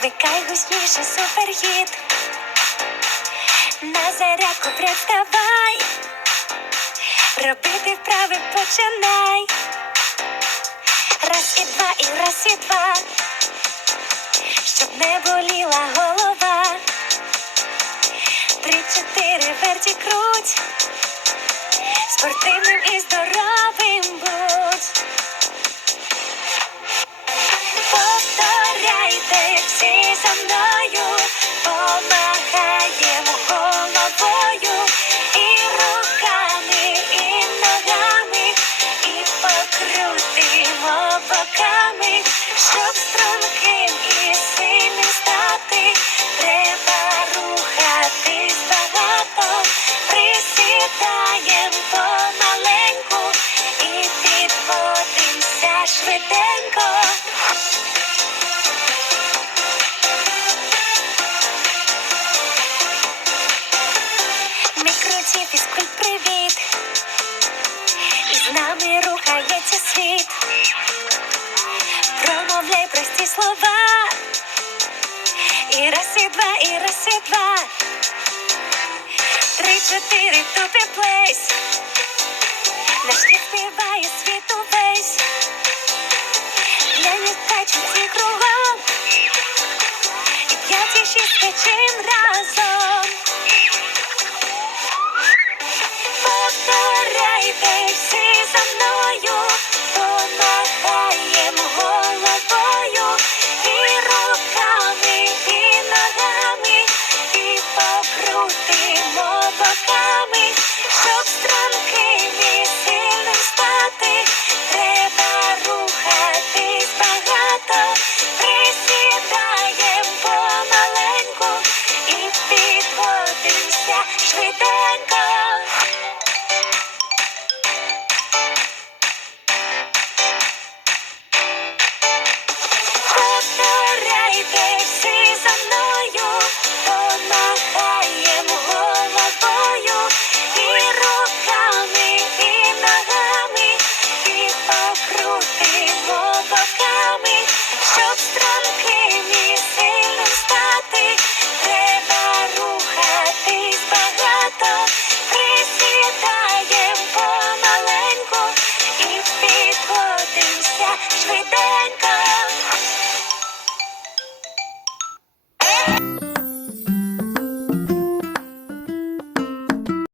Вмикай гучніше суперхіт. На зарядку приставай. Робити вправи починай. Раз і два, і раз і два. Щоб не боліла голова. Три, чотири, верті круть. Спортивним і здоровим круті фізкуль привіт. І з нами рухається світ. Промовляй прості слова. І раз, і два, і раз, і два. Три, чотири, тупі плейс. Наш хіт співає світ увесь. Глянь, качуть всі кругом. І п'ять, і шість качим разом. І покрутимо боками, щоб струнким і сильним стати, треба рухатись багато, присідаєм помаленьку і підводимося швиденько. Підводимося швиденько.